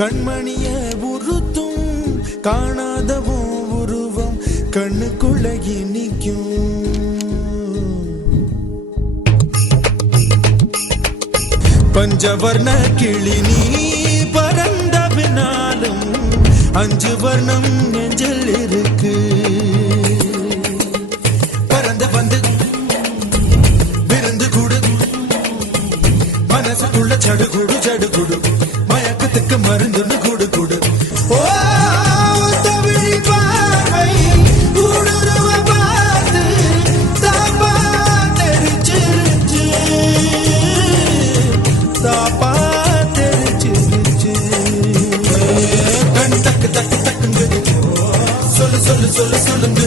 கண்மணிய உறுத்தும் காணாதவோ உருவம் கண்ணுக்குள்ள நிற்கும். பஞ்சவர்ண கிளி நீ பறந்தவினாலும் 5 வர்ணம் நெஞ்சில் இருக்கு. பறந்து வந்து விருந்து கூடு மனசுக்குள்ள சடுகுடு சடுகுடு மயக்கத்துக்கு மருந்துன்னு கூடு கூடு. சொல்லு சொல்லு சொல்லு சொல்லுங்க